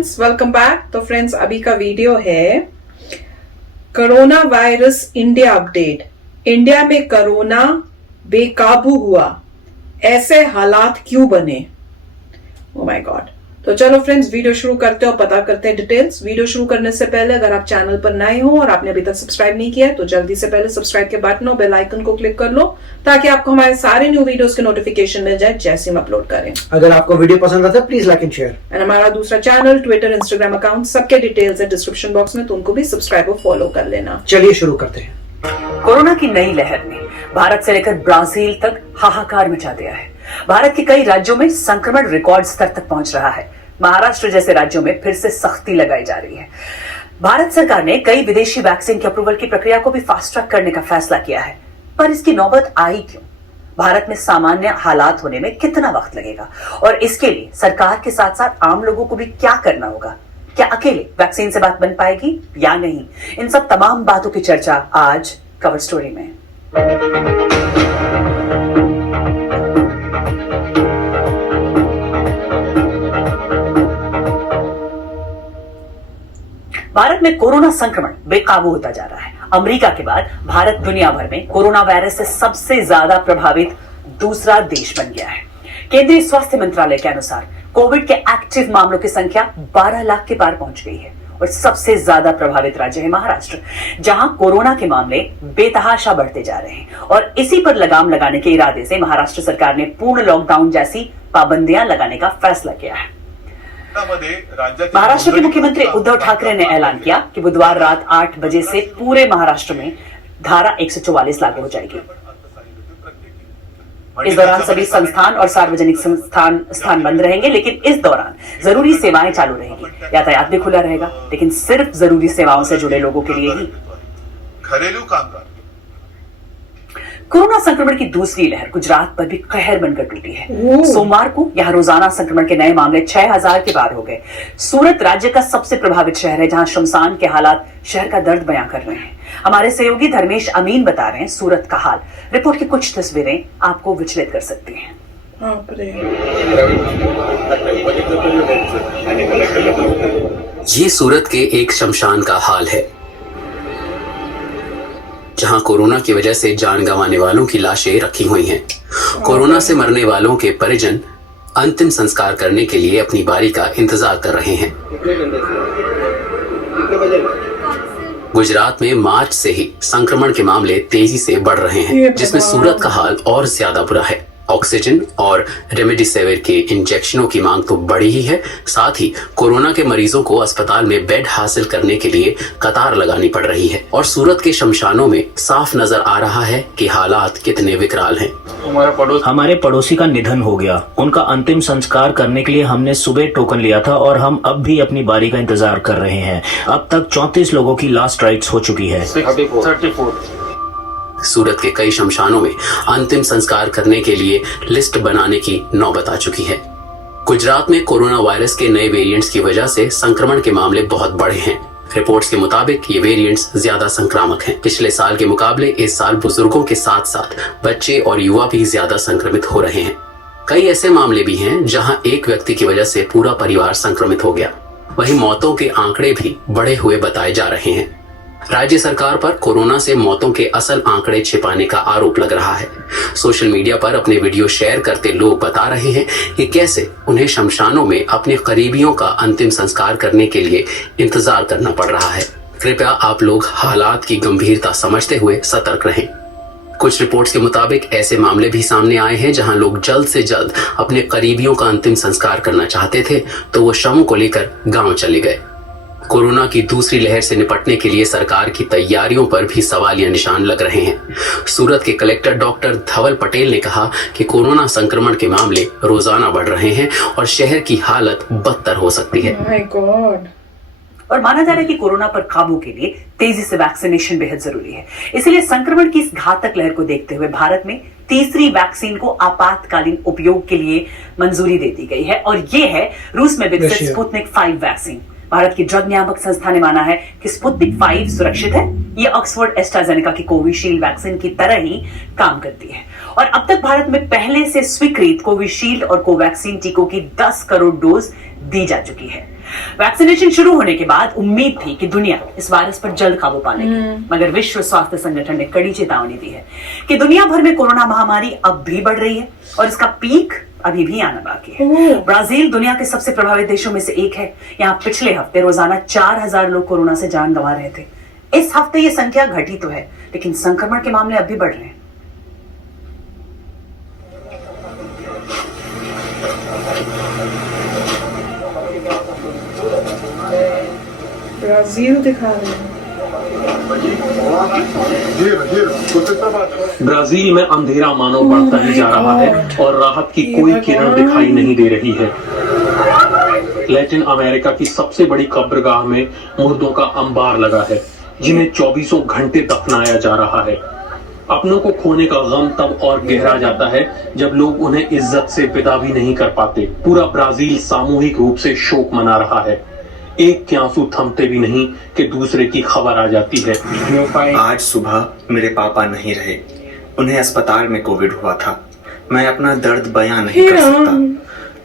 Friends, welcome back. तो friends, अभी का वीडियो है corona virus India update. India में कोरोना बेकाबू हुआ, ऐसे हालात क्यों बने? Oh my God. तो चलो फ्रेंड्स, वीडियो शुरू करते हैं और पता करते हैं डिटेल्स। वीडियो शुरू करने से पहले अगर आप चैनल पर नए हो और आपने अभी तक सब्सक्राइब नहीं किया है तो जल्दी से पहले सब्सक्राइब के बटन और बेल आइकन को क्लिक कर लो ताकि आपको हमारे सारे न्यू वीडियोस के नोटिफिकेशन मिल जाए जैसे हम अपलोड करें। अगर आपको वीडियो पसंद आता है please like and share. And हमारा दूसरा चैनल, ट्विटर, इंस्टाग्राम अकाउंट, सबके डिटेल्स है डिस्क्रिप्शन बॉक्स में, तो उनको भी सब्सक्राइब और फॉलो कर लेना। चलिए शुरू करते हैं। कोरोना की नई लहर ने भारत से लेकर ब्राजील तक हाहाकार मचा दिया है। भारत के कई राज्यों में संक्रमण रिकॉर्ड स्तर तक पहुंच रहा है। महाराष्ट्र जैसे राज्यों में फिर से सख्ती लगाई जा रही है। भारत सरकार ने कई विदेशी वैक्सीन के अप्रूवल की प्रक्रिया को भी फास्ट ट्रैक करने का फैसला किया है, पर इसकी नौबत आई क्यों? भारत में सामान्य हालात होने में कितना वक्त लगेगा और इसके लिए सरकार के साथ साथ आम लोगों को भी क्या करना होगा? क्या अकेले वैक्सीन से बात बन पाएगी या नहीं? इन सब तमाम बातों की चर्चा आज कवर स्टोरी में। भारत में कोरोना संक्रमण बेकाबू होता जा रहा है। अमेरिका के बाद भारत दुनिया भर में कोरोना वायरस से सबसे ज्यादा प्रभावित दूसरा देश बन गया है। केंद्रीय स्वास्थ्य मंत्रालय के अनुसार कोविड के एक्टिव मामलों की संख्या 12 लाख के पार पहुंच गई है और सबसे ज्यादा प्रभावित राज्य है महाराष्ट्र, जहां कोरोना के मामले बेतहाशा बढ़ते जा रहे हैं। और इसी पर लगाम लगाने के इरादे से महाराष्ट्र सरकार ने पूर्ण लॉकडाउन जैसी पाबंदियां लगाने का फैसला किया है। महाराष्ट्र के मुख्यमंत्री उद्धव ठाकरे ने ऐलान किया कि बुधवार रात 8 बजे से पूरे महाराष्ट्र में धारा 144 लागू हो जाएगी। इस दौरान सभी संस्थान और सार्वजनिक स्थान बंद रहेंगे, लेकिन इस दौरान जरूरी सेवाएं चालू रहेंगी। यातायात भी खुला रहेगा, लेकिन सिर्फ जरूरी सेवाओं से जुड़े लोगों के लिए ही। घरेलू कामगार। कोरोना संक्रमण की दूसरी लहर गुजरात पर भी कहर बनकर टूटी है। सोमवार को यहां रोजाना संक्रमण के नए मामले 6000 के पार हो गए। सूरत राज्य का सबसे प्रभावित शहर है, जहां शमशान के हालात शहर का दर्द बयां कर रहे हैं। हमारे सहयोगी धर्मेश अमीन बता रहे हैं सूरत का हाल। रिपोर्ट की कुछ तस्वीरें आपको विचलित कर सकती हैं। ये सूरत के एक शमशान का हाल है, जहां कोरोना की वजह से जान गंवाने वालों की लाशें रखी हुई हैं। कोरोना से मरने वालों के परिजन अंतिम संस्कार करने के लिए अपनी बारी का इंतजार कर रहे हैं। गुजरात में मार्च से ही संक्रमण के मामले तेजी से बढ़ रहे हैं, जिसमें सूरत का हाल और ज्यादा बुरा है। ऑक्सीजन और रेमडेसिविर के इंजेक्शनों की मांग तो बढ़ी ही है, साथ ही कोरोना के मरीजों को अस्पताल में बेड हासिल करने के लिए कतार लगानी पड़ रही है। और सूरत के शमशानों में साफ नजर आ रहा है कि हालात कितने विकराल हैं। हमारे पड़ोसी का निधन हो गया। उनका अंतिम संस्कार करने के लिए हमने सुबह टोकन लिया था और हम अब भी अपनी बारी का इंतजार कर रहे हैं। अब तक 34 लोगों की लास्ट राइट्स हो चुकी है। 34। सूरत के कई शमशानों में अंतिम संस्कार करने के लिए लिस्ट बनाने की नौबत आ चुकी है। गुजरात में कोरोना वायरस के नए वेरिएंट्स की वजह से संक्रमण के मामले बहुत बढ़े हैं। रिपोर्ट्स के मुताबिक ये वेरिएंट्स ज्यादा संक्रामक हैं। पिछले साल के मुकाबले इस साल बुजुर्गों के साथ साथ बच्चे और युवा भी ज्यादा संक्रमित हो रहे हैं। कई ऐसे मामले भी हैं जहां एक व्यक्ति की वजह से पूरा परिवार संक्रमित हो गया। वहीं मौतों के आंकड़े भी बढ़े हुए बताए जा रहे हैं। राज्य सरकार पर कोरोना से मौतों के असल आंकड़े छिपाने का आरोप लग रहा है। सोशल मीडिया पर अपने वीडियो शेयर करते लोग बता रहे हैं कि कैसे उन्हें शमशानों में अपने करीबियों का अंतिम संस्कार करने के लिए इंतजार करना पड़ रहा है। कृपया आप लोग हालात की गंभीरता समझते हुए सतर्क रहें। कुछ रिपोर्ट्स के मुताबिक ऐसे मामले भी सामने आए हैं जहां लोग जल्द से जल्द अपने करीबियों का अंतिम संस्कार करना चाहते थे, तो वो शवों को लेकर गांव चले गए। कोरोना की दूसरी लहर से निपटने के लिए सरकार की तैयारियों पर भी सवालिया निशान लग रहे हैं। सूरत के कलेक्टर डॉक्टर धवल पटेल ने कहा कि कोरोना संक्रमण के मामले रोजाना बढ़ रहे हैं और शहर की हालत बदतर हो सकती है। My God. और माना जा रहा है कि कोरोना पर काबू के लिए तेजी से वैक्सीनेशन बेहद जरूरी है। इसलिए संक्रमण की इस घातक लहर को देखते हुए भारत में तीसरी वैक्सीन को आपातकालीन उपयोग के लिए मंजूरी दे दी गई है और ये है रूस में विकसित स्पुतनिक 5 वैक्सीन। भारत की ड्रग नियामक संस्था ने माना है कि स्पुतनिक 5 सुरक्षित है। ये ऑक्सफोर्ड एस्ट्राजेनेका की कोविशील्ड वैक्सीन की तरह ही काम करती है और अब तक भारत में पहले से स्वीकृत कोविशील्ड और कोवैक्सीन टीकों की 10 करोड़ डोज दी जा चुकी है। वैक्सीनेशन शुरू होने के बाद उम्मीद थी कि दुनिया इस वायरस पर जल्द काबू पा लेगी, मगर विश्व स्वास्थ्य संगठन ने कड़ी चेतावनी दी है कि दुनिया भर में कोरोना महामारी अब भी बढ़ रही है और इसका पीक अभी भी आना बाकी है। ब्राजील दुनिया के सबसे प्रभावित देशों में से एक है। यहाँ पिछले हफ्ते रोजाना 4000 लोग कोरोना से जान गंवा रहे थे। इस हफ्ते ये संख्या घटी तो है, लेकिन संक्रमण के मामले अब भी बढ़ रहे हैं। ब्राजील दिखा रहे हैं। ब्राजील में अंधेरा मानो बढ़ता ही जा रहा है और राहत की कोई किरण दिखाई नहीं दे रही है। लैटिन अमेरिका की सबसे बड़ी कब्रगाह में मुर्दों का अंबार लगा है, जिन्हें 24 घंटे दफनाया जा रहा है। अपनों को खोने का गम तब और गहरा जाता है जब लोग उन्हें इज्जत से विदा भी नहीं कर पाते। पूरा ब्राजील सामूहिक रूप से शोक मना रहा है। एक के आंसू थमते भी नहीं कि दूसरे की खबर आ जाती है। आज सुबह मेरे पापा नहीं रहे, उन्हें अस्पताल में कोविड हुआ था। मैं अपना दर्द बयां नहीं कर सकता।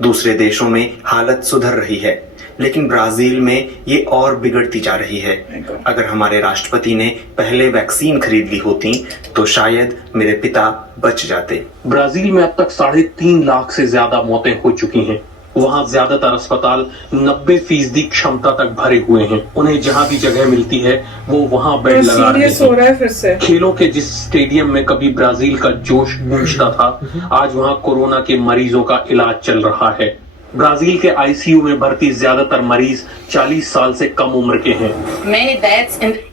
दूसरे देशों में हालत सुधर रही है, लेकिन ब्राजील में ये और बिगड़ती जा रही है। अगर हमारे राष्ट्रपति ने पहले वैक्सीन खरीद ली होती तो शायद मेरे पिता बच जाते। ब्राजील में अब तक 3.5 लाख से ज्यादा मौतें हो चुकी हैं। वहाँ ज्यादातर अस्पताल 90% क्षमता तक भरे हुए हैं। उन्हें जहाँ भी जगह मिलती है वो वहाँ बेड लगा रहे हैं। फिर से खेलों के जिस स्टेडियम में कभी ब्राजील का जोश गूंजता था, आज वहाँ कोरोना के मरीजों का इलाज चल रहा है। ब्राजील के आईसीयू में भर्ती ज्यादातर मरीज 40 साल से कम उम्र के हैं।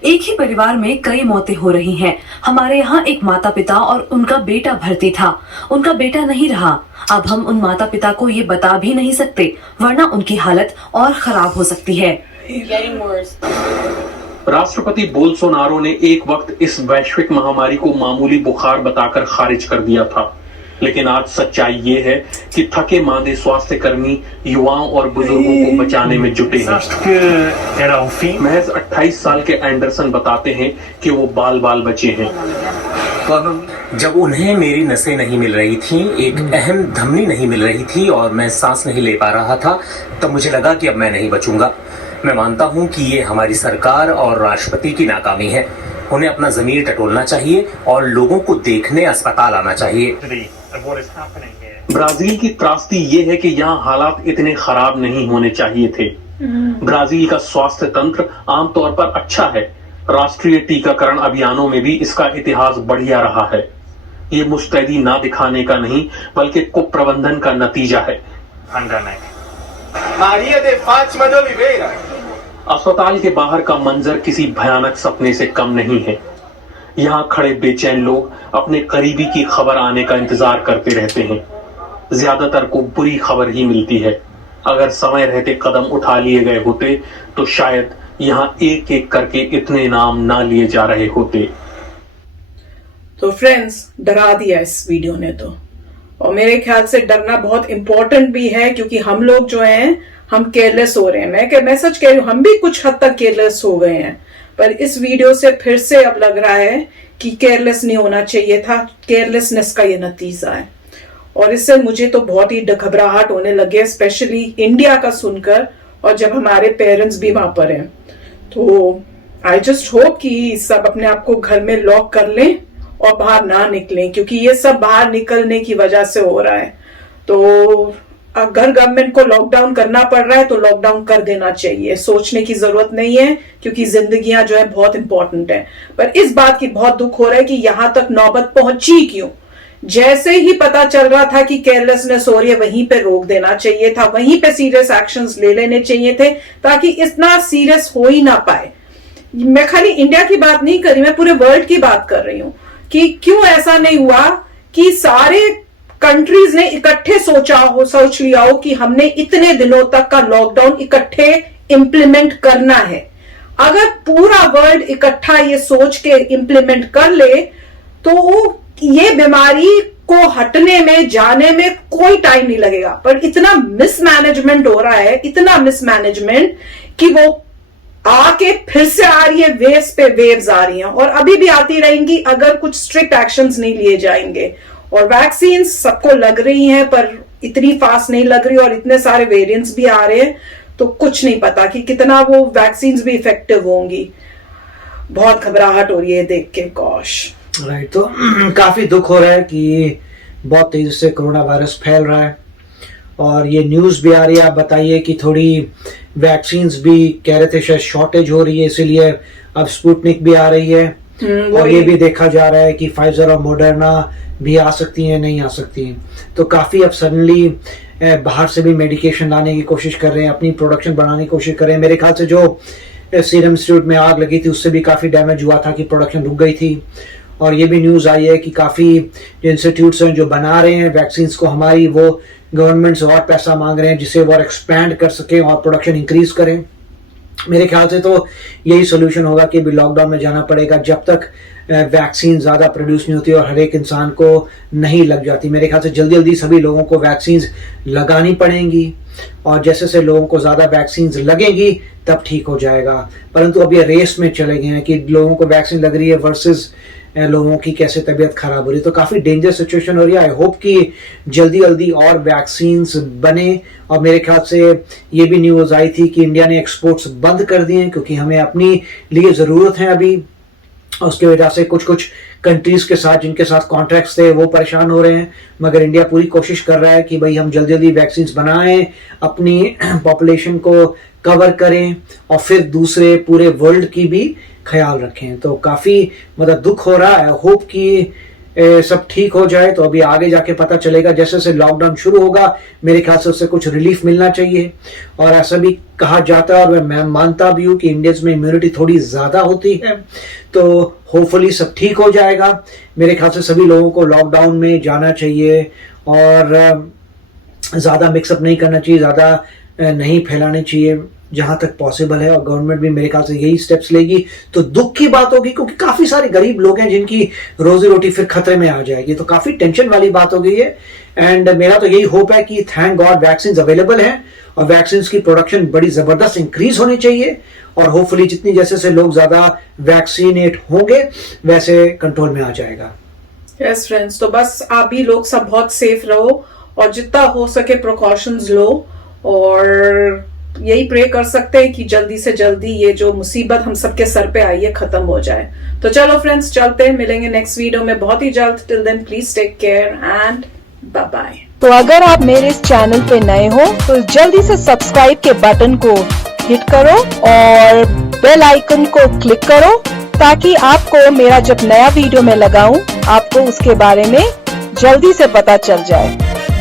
एक ही परिवार में कई मौतें हो रही हैं। हमारे यहाँ एक माता पिता और उनका बेटा भर्ती था, उनका बेटा नहीं रहा। अब हम उन माता पिता को ये बता भी नहीं सकते, वरना उनकी हालत और खराब हो सकती है। राष्ट्रपति बोल्सोनारो ने एक वक्त इस वैश्विक महामारी को मामूली बुखार बताकर खारिज कर दिया था, लेकिन आज सच्चाई ये है कि थके मांदे स्वास्थ्य कर्मी युवाओं और बुजुर्गों को बचाने में जुटे हैं। महज 28 साल के एंडरसन बताते हैं कि वो बाल बाल बचे हैं। जब उन्हें मेरी नसें नहीं मिल रही थी, एक अहम धमनी नहीं मिल रही थी और मैं सांस नहीं ले पा रहा था, तब मुझे लगा कि अब मैं नहीं बचूंगा। मैं मानता हूं कि ये हमारी सरकार और राष्ट्रपति की नाकामी है। उन्हें अपना जमीर टटोलना चाहिए और लोगों को देखने अस्पताल आना चाहिए। ब्राजील की त्रासदी ये है कि यहाँ हालात इतने खराब नहीं होने चाहिए थे। ब्राजील का स्वास्थ्य तंत्र आमतौर पर अच्छा है। राष्ट्रीय टीकाकरण अभियानों में भी इसका इतिहास बढ़िया रहा है। ये मुस्तैदी ना दिखाने का नहीं, बल्कि कुप्रबंधन का नतीजा है। अस्पताल के बाहर का मंजर किसी भयानक सपने से कम नहीं है। यहाँ खड़े बेचैन लोग अपने करीबी की खबर आने का इंतजार करते रहते हैं। ज्यादातर को बुरी खबर ही मिलती है। अगर समय रहते कदम उठा लिए गए होते तो शायद यहाँ एक एक करके इतने नाम ना लिए जा रहे होते। तो फ्रेंड्स, डरा दिया इस वीडियो ने तो, और मेरे ख्याल से डरना बहुत इंपॉर्टेंट भी है, क्योंकि हम लोग जो हैं हम केयरलेस हो रहे हैं। मैं सच कह रही हूँ, हम भी कुछ हद तक केयरलेस हो गए हैं, पर इस वीडियो से फिर से अब लग रहा है कि केयरलेस नहीं होना चाहिए था। केयरलेसनेस का ये नतीजा है, और इससे मुझे तो बहुत ही घबराहट होने लगे, स्पेशली इंडिया का सुनकर, और जब हमारे पेरेंट्स भी वहां पर हैं। तो आई जस्ट होप कि सब अपने आप को घर में लॉक कर लें और बाहर ना निकलें, क्योंकि ये सब बाहर निकलने की वजह से हो रहा है। तो अगर गवर्नमेंट को लॉकडाउन करना पड़ रहा है तो लॉकडाउन कर देना चाहिए, सोचने की जरूरत नहीं है, क्योंकि जिंदगियां जो है बहुत इंपॉर्टेंट है। पर इस बात की बहुत दुख हो रहा है कि यहां तक नौबत पहुंची क्यों। जैसे ही पता चल रहा था कि केयरलेसनेस हो रही है, वहीं पे रोक देना चाहिए था, वहीं पे सीरियस एक्शंस ले लेने चाहिए थे, ताकि इतना सीरियस हो ही ना पाए। मैं खाली इंडिया की बात नहीं कर रही, मैं पूरे वर्ल्ड की बात कर रही हूं कि क्यों ऐसा नहीं हुआ कि सारे कंट्रीज ने इकट्ठे सोच लिया हो कि हमने इतने दिनों तक का लॉकडाउन इकट्ठे इंप्लीमेंट करना है। अगर पूरा वर्ल्ड इकट्ठा ये सोच के इंप्लीमेंट कर ले तो ये बीमारी को हटने में, जाने में कोई टाइम नहीं लगेगा। पर इतना मिसमैनेजमेंट हो रहा है, इतना मिसमैनेजमेंट कि वो आके फिर से आ रही है, वेव्स पे वेव्स आ रही हैं, और अभी भी आती रहेंगी अगर कुछ स्ट्रिक्ट एक्शंस नहीं लिए जाएंगे। और वैक्सीन सबको लग रही हैं, पर इतनी फास्ट नहीं लग रही, और इतने सारे वेरिएंट्स भी आ रहे हैं। तो कुछ नहीं पता कि कितना वो वैक्सीन भी इफेक्टिव होंगी। बहुत घबराहट हो रही है देख के। गॉश राइट, तो काफी दुख हो रहा है कि बहुत तेजी से कोरोना वायरस फैल रहा है और ये न्यूज भी आ रही है। आप बताइए कि थोड़ी वैक्सीन्स भी कह रहे थे शायद शॉर्टेज हो रही है, इसीलिए अब स्पुतनिक भी आ रही है और ये भी देखा जा रहा है कि फाइजर और मॉडर्ना भी आ सकती हैं, नहीं आ सकती हैं। तो काफी अब सडनली बाहर से भी मेडिकेशन लाने की कोशिश कर रहे हैं, अपनी प्रोडक्शन बढ़ाने की कोशिश कर रहे हैं। मेरे ख्याल से जो सीरम इंस्टीट्यूट में आग लगी थी उससे भी काफी डैमेज हुआ था कि प्रोडक्शन रुक गई थी। और ये भी न्यूज आई है कि काफी जो इंस्टीट्यूट्स हैं जो बना रहे हैं वैक्सीन को हमारी, वो गवर्नमेंट से और पैसा मांग रहे हैं जिससे वो एक्सपैंड कर सके और प्रोडक्शन इंक्रीज करें। मेरे ख्याल से तो यही सोल्यूशन होगा कि अभी लॉकडाउन में जाना पड़ेगा जब तक वैक्सीन ज्यादा प्रोड्यूस नहीं होती और हर एक इंसान को नहीं लग जाती। मेरे ख्याल से जल्दी जल्दी सभी लोगों को वैक्सीन लगानी पड़ेंगी और जैसे जैसे लोगों को ज्यादा वैक्सीन लगेंगी तब ठीक हो जाएगा। परंतु अब ये रेस में चले गए हैं कि लोगों को वैक्सीन लग रही है वर्सेस लोगों की कैसे तबीयत खराब हो रही है। तो काफी डेंजर सिचुएशन हो रही है। आई होप कि जल्दी जल्दी और वैक्सीन बने। और मेरे ख्याल से ये भी न्यूज आई थी कि इंडिया ने एक्सपोर्ट्स बंद कर दिए क्योंकि हमें अपनी लिए जरूरत है अभी। उसकी वजह से कुछ कुछ कंट्रीज के साथ जिनके साथ कॉन्ट्रैक्ट्स थे वो परेशान हो रहे हैं, मगर इंडिया पूरी कोशिश कर रहा है कि भाई हम जल्दी जल्दी वैक्सीन बनाएं, अपनी पॉपुलेशन को कवर करें और फिर दूसरे पूरे वर्ल्ड की भी ख्याल रखें। तो काफी मतलब दुख हो रहा है। होप कि सब ठीक हो जाए। तो अभी आगे जाके पता चलेगा जैसे जैसे लॉकडाउन शुरू होगा मेरे ख्याल से उससे कुछ रिलीफ मिलना चाहिए। और ऐसा भी कहा जाता है और मैं मानता भी हूँ कि इंडियंस में इम्यूनिटी थोड़ी ज्यादा होती है, तो होपफुली सब ठीक हो जाएगा। मेरे ख्याल से सभी लोगों को लॉकडाउन में जाना चाहिए और ज्यादा मिक्सअप नहीं करना चाहिए, ज्यादा नहीं फैलाने चाहिए जहां तक पॉसिबल है। और गवर्नमेंट भी मेरे ख्याल से यही स्टेप्स लेगी तो दुख की बात होगी क्योंकि काफी सारे गरीब लोग हैं जिनकी रोजी रोटी फिर खतरे में आ जाएगी। तो काफी टेंशन वाली बात हो गई है। एंड मेरा तो यही होप है कि थैंक गॉड वैक्सीन अवेलेबल है और वैक्सीन की प्रोडक्शन बड़ी जबरदस्त इंक्रीज होनी चाहिए और होपफुली जितनी जैसे से लोग ज्यादा वैक्सीनेट होंगे वैसे कंट्रोल में आ जाएगा। यस फ्रेंड्स, तो बस आप भी लोग सब बहुत सेफ रहो और जितना हो सके प्रिकॉशंस लो और यही प्रे कर सकते हैं कि जल्दी से जल्दी ये जो मुसीबत हम सबके सर पे आई है खत्म हो जाए। तो चलो फ्रेंड्स चलते हैं, मिलेंगे नेक्स्ट वीडियो में बहुत ही जल्द। Till then please take care and bye bye. तो अगर आप मेरे इस चैनल पे नए हो तो जल्दी से सब्सक्राइब के बटन को हिट करो और बेल आइकन को क्लिक करो ताकि आपको मेरा जब नया वीडियो मैं लगाऊं आपको उसके बारे में जल्दी से पता चल जाए।